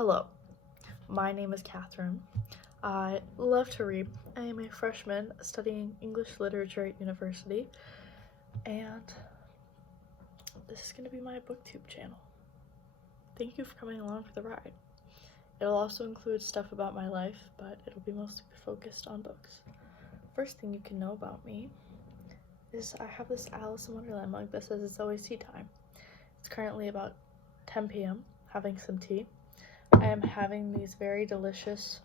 Hello, my name is Catherine. I love to read. I am a freshman studying English literature at university, and this is going to be my booktube channel. Thank you for coming along for the ride. It'll also include stuff about my life, but it'll be mostly focused on books. First thing you can know about me is I have this Alice in Wonderland mug that says it's always tea time. It's currently about 10 p.m. having some tea. I am having these very delicious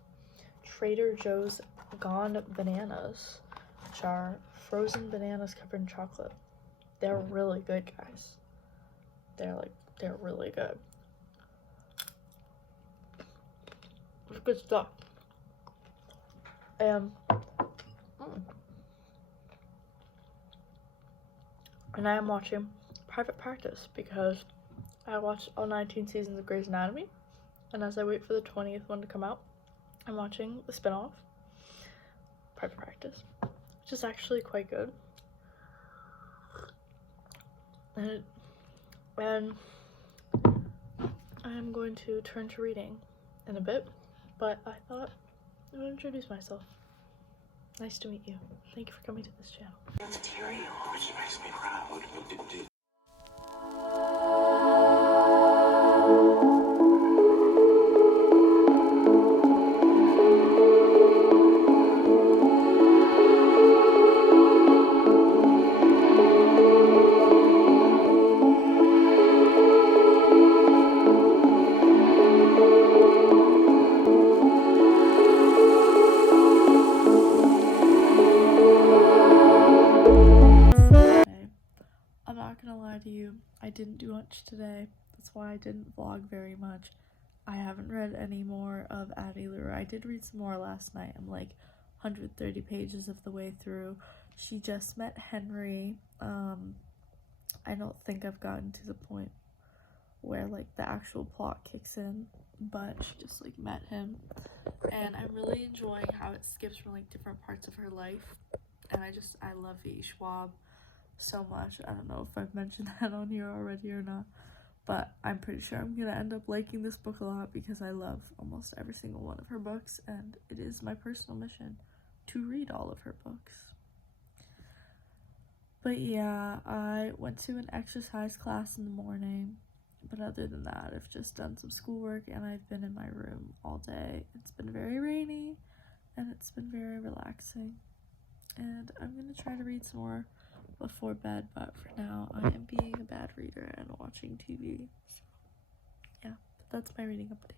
Trader Joe's Gone Bananas, which are frozen bananas covered in chocolate. They're really good, guys. They're really good. It's good stuff. And I am watching Private Practice because I watched all 19 seasons of Grey's Anatomy, and as I wait for the 20th one to come out, I'm watching the spinoff, Private Practice, which is actually quite good. And I'm going to turn to reading in a bit, but I thought I would introduce myself. Nice to meet you. Thank you for coming to this channel. Material, which makes me proud. I'm not gonna lie to you, I didn't do much today. That's why I didn't vlog very much. I haven't read any more of Addie LaRue. I did read some more last night. I'm like 130 pages of the way through. She just met Henry. I don't think I've gotten to the point where like the actual plot kicks in, but she just like met him, and I'm really enjoying how it skips from like different parts of her life. And I love V. Schwab so much. I don't know if I've mentioned that on here already or not, but I'm pretty sure I'm gonna end up liking this book a lot because I love almost every single one of her books, and it is my personal mission to read all of her books. But yeah, I went to an exercise class in the morning, but other than that, I've just done some schoolwork and I've been in my room all day. It's been very rainy and it's been very relaxing, and I'm gonna try to read some more before bed, but for now I am being a bad reader and watching TV. So yeah, that's my reading update.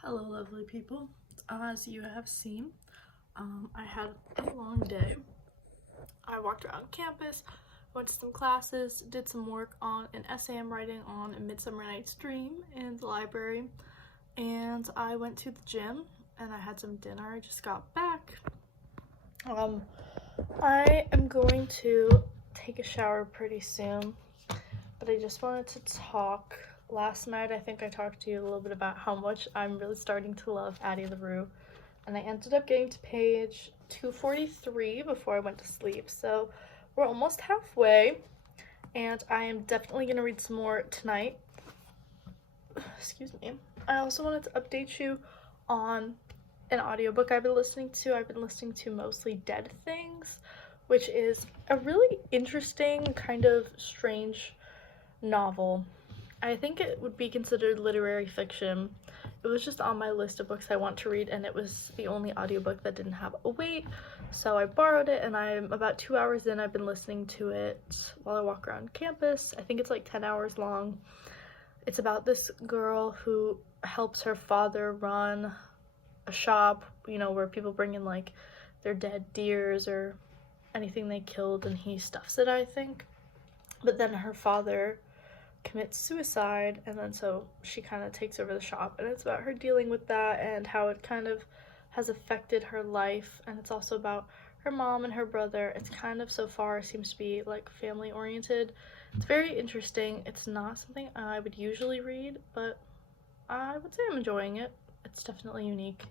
Hello lovely people, as you have seen, I had a long day. I walked around campus, went to some classes, did some work on an essay I'm writing on A Midsummer Night's Dream in the library, and I went to the gym and I had some dinner. I just got back. I am going to take a shower pretty soon, but I just wanted to talk. Last night I think I talked to you a little bit about how much I'm really starting to love Addie LaRue, and I ended up getting to page 243 before I went to sleep, so we're almost halfway, and I am definitely going to read some more tonight. Excuse me. I also wanted to update you on an audiobook I've been listening to. I've been listening to mostly Dead Things, which is a really interesting, kind of strange novel. I think it would be considered literary fiction. it was just on my list of books I want to read, and it was the only audiobook that didn't have a wait, so I borrowed it, and I'm about 2 hours in. I've been listening to it while I walk around campus. I think it's like 10 hours long. It's about this girl who helps her father run a shop, you know, where people bring in like their dead deers or anything they killed, and he stuffs it, I think. But then her father commits suicide, and then so she kind of takes over the shop, and it's about her dealing with that and how it kind of has affected her life. And it's also about her mom and her brother. It's kind of, so far, seems to be like family oriented. It's very interesting. It's not something I would usually read, but I would say I'm enjoying it. It's definitely unique.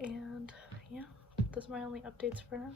And yeah, those are my only updates for now.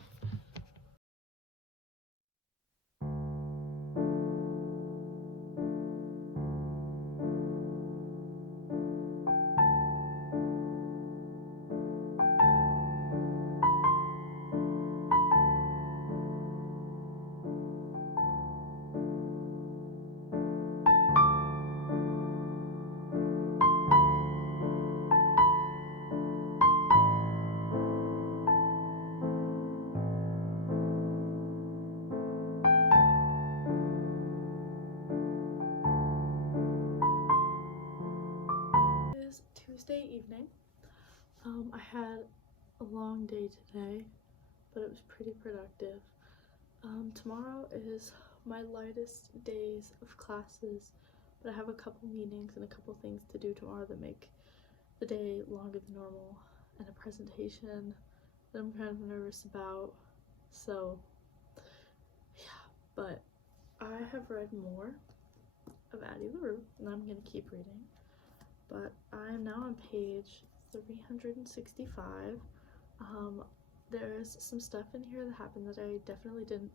It is Tuesday evening. I had a long day today, but it was pretty productive. Tomorrow is my lightest days of classes, but I have a couple meetings and a couple things to do tomorrow that make the day longer than normal, and a presentation that I'm kind of nervous about. So yeah, but I have read more of Addie LaRue, and I'm gonna keep reading. But I am now on page 365. There's some stuff in here that happened that I definitely didn't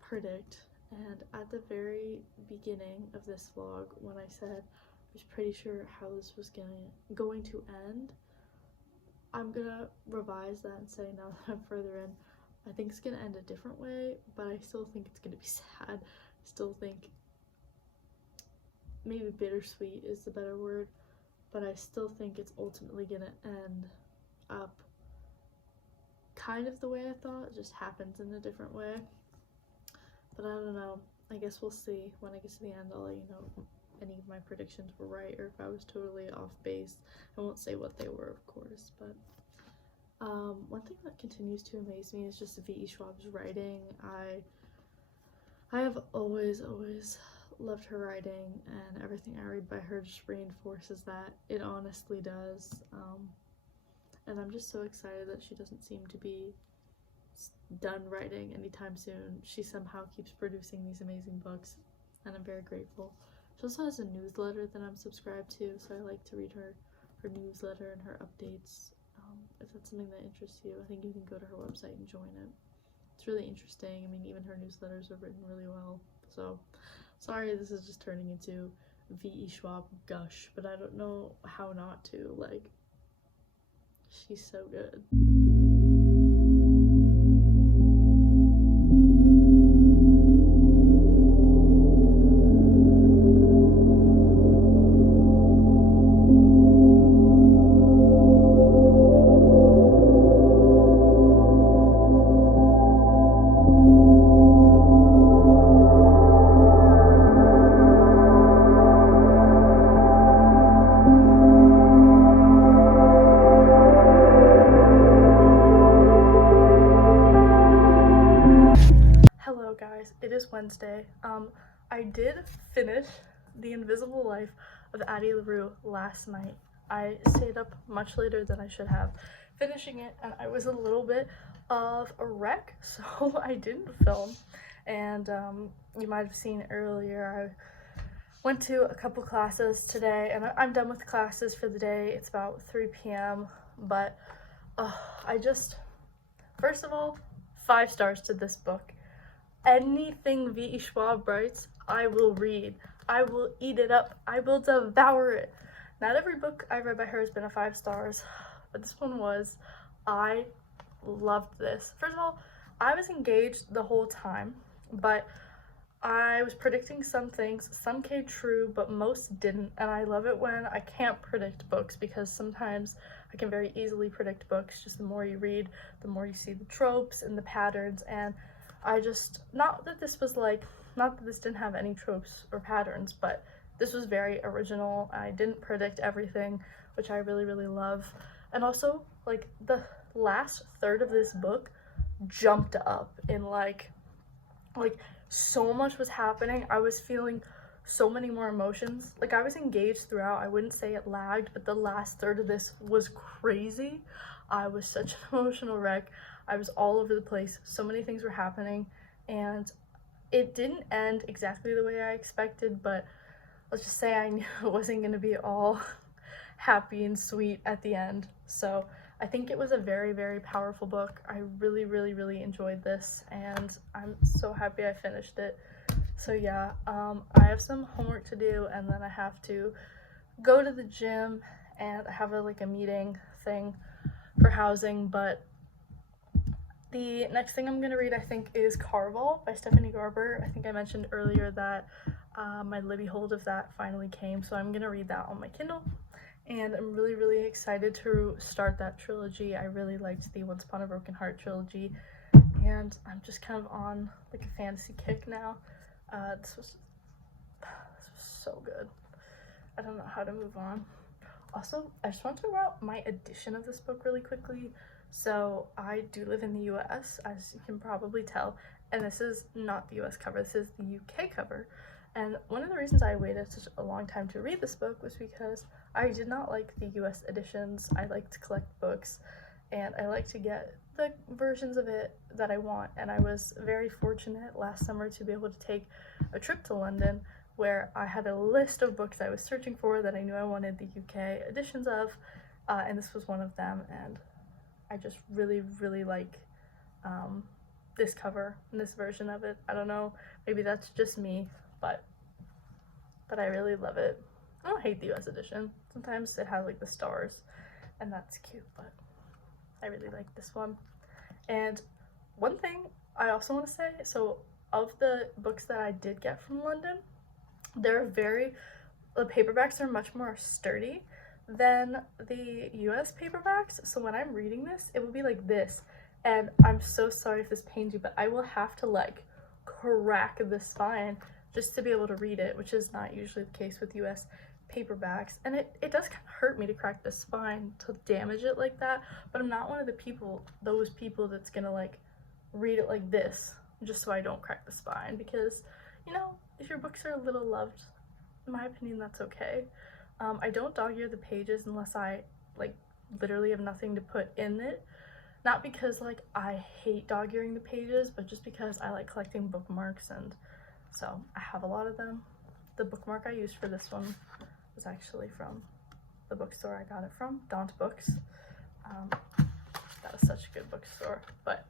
predict, and at the very beginning of this vlog, when I said I was pretty sure how this was going to end, I'm gonna revise that and say, now that I'm further in, I think it's gonna end a different way, but I still think it's gonna be sad. I still think maybe bittersweet is the better word, but I still think it's ultimately gonna end up kind of the way I thought. It just happens in a different way. But I don't know. I guess we'll see. When I get to the end, I'll let you know if any of my predictions were right or if I was totally off base. I won't say what they were, of course, but one thing that continues to amaze me is just V.E. Schwab's writing. I have always loved her writing, and everything I read by her just reinforces that. It honestly does. And I'm just so excited that she doesn't seem to be done writing anytime soon. She somehow keeps producing these amazing books, and I'm very grateful. She also has a newsletter that I'm subscribed to, so I like to read her newsletter and her updates. If that's something that interests you, I think you can go to her website and join it. It's really interesting. I mean, even her newsletters are written really well. So, sorry this is just turning into V.E. Schwab gush, but I don't know how not to. Like, she's so good. Hello guys, it is Wednesday. I did finish The Invisible Life of Addie LaRue last night. I stayed up much later than I should have finishing it, and I was a little bit of a wreck, so I didn't film. And you might have seen earlier, I went to a couple classes today, and I'm done with classes for the day. It's about 3 p.m. But first of all, 5 stars to this book. Anything V.E. Schwab writes, I will read. I will eat it up. I will devour it. Not every book I read by her has been a 5 stars, but this one was. I loved this. First of all, I was engaged the whole time, but I was predicting some things, some came true, but most didn't, and I love it when I can't predict books because sometimes I can very easily predict books. Just the more you read, the more you see the tropes and the patterns, and I just, not that this was like, not that this didn't have any tropes or patterns, but this was very original. I didn't predict everything, which I really, really love. And also, like, the last third of this book jumped up in like so much was happening. I was feeling so many more emotions. Like, I was engaged throughout. I wouldn't say it lagged, but the last third of this was crazy. I was such an emotional wreck. I was all over the place. So many things were happening, and it didn't end exactly the way I expected, but let's just say I knew it wasn't going to be all happy and sweet at the end. So I think it was a very, very powerful book. I really, really, really enjoyed this, and I'm so happy I finished it. So yeah, I have some homework to do, and then I have to go to the gym, and I have a meeting thing for housing. But the next thing I'm gonna read, I think, is Carval by Stephanie Garber. I think I mentioned earlier that my Libby hold of that finally came, so I'm gonna read that on my Kindle. And I'm really, really excited to start that trilogy. I really liked the Once Upon a Broken Heart trilogy, and I'm just kind of on like a fantasy kick now. This was so good. I don't know how to move on. Also, I just want to talk about my edition of this book really quickly. So I do live in the US, as you can probably tell, and this is not the US cover, this is the UK cover. And one of the reasons I waited such a long time to read this book was because I did not like the US editions. I like to collect books, and I like to get the versions of it that I want. And I was very fortunate last summer to be able to take a trip to London where I had a list of books I was searching for that I knew I wanted the UK editions of, and this was one of them. And I just really, really like this cover and this version of it. I don't know, maybe that's just me, but I really love it. I don't hate the US edition. Sometimes it has like the stars, and that's cute, but I really like this one. And one thing I also want to say, so of the books that I did get from London, the paperbacks are much more sturdy than the US paperbacks. So when I'm reading this, it will be like this. And I'm so sorry if this pains you, but I will have to like crack the spine just to be able to read it, which is not usually the case with US paperbacks. And it does kind of hurt me to crack the spine to damage it like that, but I'm not one of those people that's gonna like read it like this just so I don't crack the spine, because you know, if your books are a little loved, in my opinion, that's okay. I don't dog ear the pages unless I like literally have nothing to put in it. Not because like I hate dog earing the pages, but just because I like collecting bookmarks, and so I have a lot of them. The bookmark I used for this one was actually from the bookstore I got it from, Daunt Books. That was such a good bookstore. But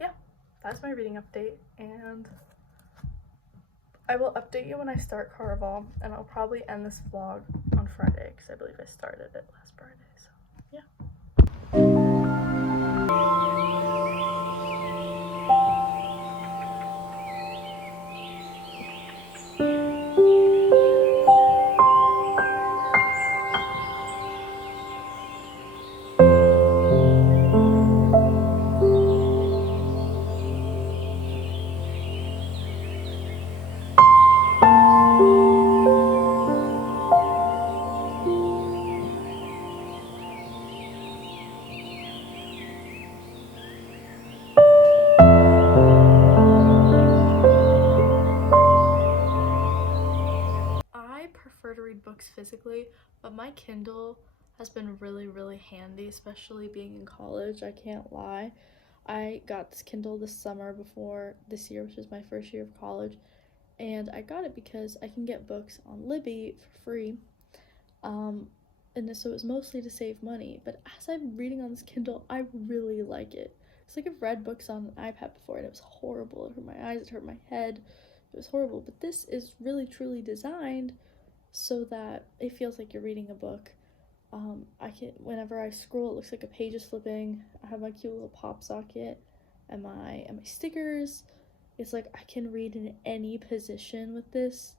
yeah, that's my reading update, and I will update you when I start Carval, and I'll probably end this vlog on Friday because I believe I started it last Friday. So yeah. I prefer to read books physically, but my Kindle has been really, really handy, especially being in college. I can't lie. I got this Kindle this summer before this year, which is my first year of college, and I got it because I can get books on Libby for free. And so it was mostly to save money. But as I'm reading on this Kindle, I really like it. It's like I've read books on an iPad before, and it was horrible. It hurt my eyes, it hurt my head. It was horrible. But this is really truly designed so that it feels like you're reading a book. Whenever I scroll, it looks like a page is flipping. I have my cute little pop socket and my stickers. It's like I can read in any position with this.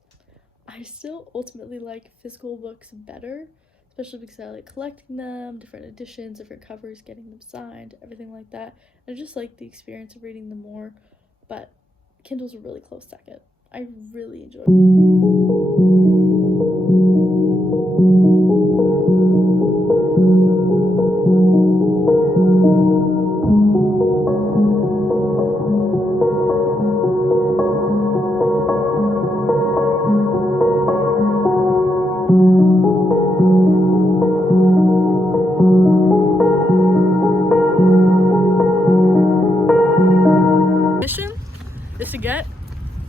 I still ultimately like physical books better, especially because I like collecting them, different editions, different covers, getting them signed, everything like that. I just like the experience of reading them more, but Kindle's a really close second. I really enjoy it. Mission is to get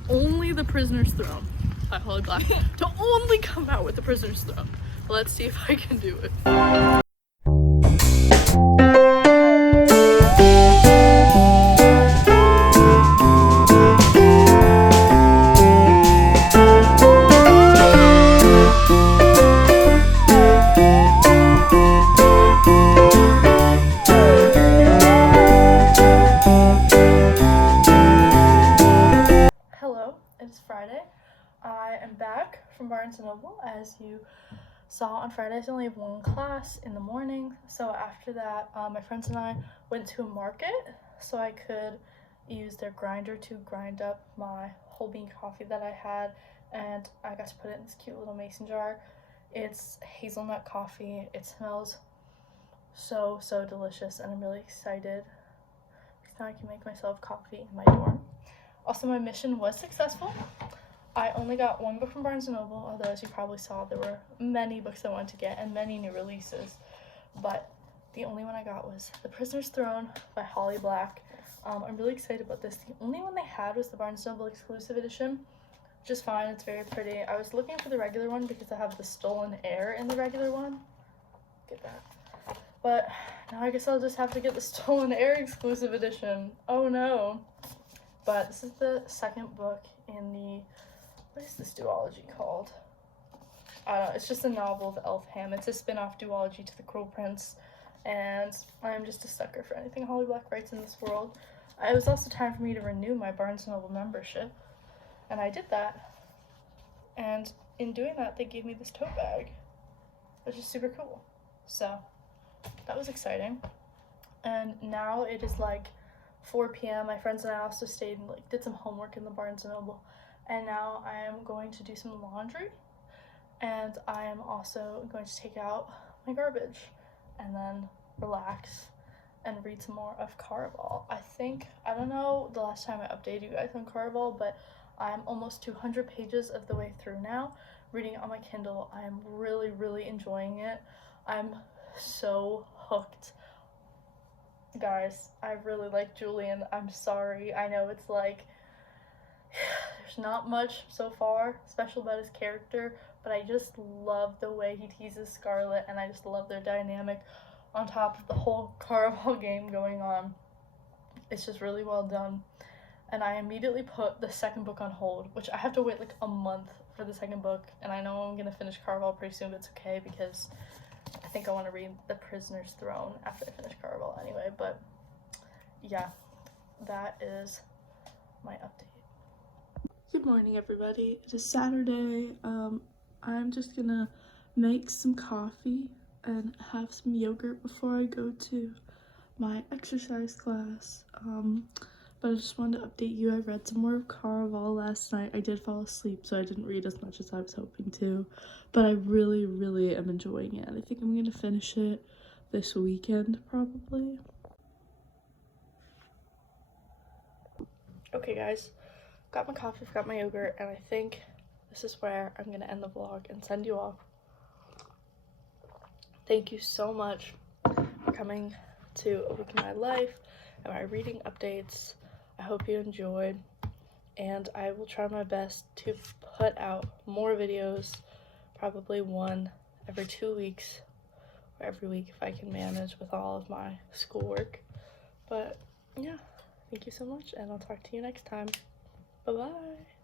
only The Prisoner's Throne by Holly Black. To only come out with The Prisoner's Throne. Let's see if I can do it. Hello, it's Friday. I am back from Barnes & Noble. As you saw on Friday, I only have one class in the morning. So after that, my friends and I went to a market so I could use their grinder to grind up my whole bean coffee that I had. And I got to put it in this cute little mason jar. It's hazelnut coffee. It smells so delicious, and I'm really excited because now I can make myself coffee in my dorm. Also, my mission was successful. I only got one book from Barnes & Noble, although as you probably saw, there were many books I wanted to get and many new releases. But the only one I got was The Prisoner's Throne by Holly Black. I'm really excited about this. The only one they had was the Barnes & Noble exclusive edition, which is fine. It's very pretty. I was looking for the regular one because I have the Stolen Air in the regular one. Get that. But now I guess I'll just have to get the Stolen Air exclusive edition. Oh no. But this is the second book in the, what is this duology called? I don't know, it's just a novel of Elfham. It's a spin-off duology to The Cruel Prince, and I'm just a sucker for anything Holly Black writes in this world. It was also time for me to renew my Barnes & Noble membership, and I did that. And in doing that, they gave me this tote bag, which is super cool. So that was exciting. And now it is like 4 p.m. My friends and I also stayed and did some homework in the Barnes & Noble, and now I am going to do some laundry, and I am also going to take out my garbage and then relax and read some more of Caraval. I don't know the last time I updated you guys on Caraval, but I'm almost 200 pages of the way through now, reading it on my Kindle. I am really enjoying it. I'm so hooked. Guys, I really like Julian. I'm sorry. I know it's like, there's not much so far special about his character, but I just love the way he teases Scarlet, and I just love their dynamic on top of the whole Caraval game going on. It's just really well done. And I immediately put the second book on hold, which I have to wait like a month for the second book, and I know I'm gonna finish Caraval pretty soon, but it's okay because I think I want to read The Prisoner's Throne after I finish Caraval anyway. But yeah, that is my update. Good morning, everybody. It is Saturday. I'm just gonna make some coffee and have some yogurt before I go to my exercise class. But I just wanted to update you. I read some more of Caraval last night. I did fall asleep, so I didn't read as much as I was hoping to, but I really am enjoying it. I think I'm gonna finish it this weekend, probably. Okay guys, got my coffee, got my yogurt, and I think this is where I'm gonna end the vlog and send you off. Thank you so much for coming to a week in my life and my reading updates. I hope you enjoyed, and I will try my best to put out more videos, probably one every 2 weeks or every week if I can manage with all of my schoolwork. But yeah, thank you so much, and I'll talk to you next time. Bye bye.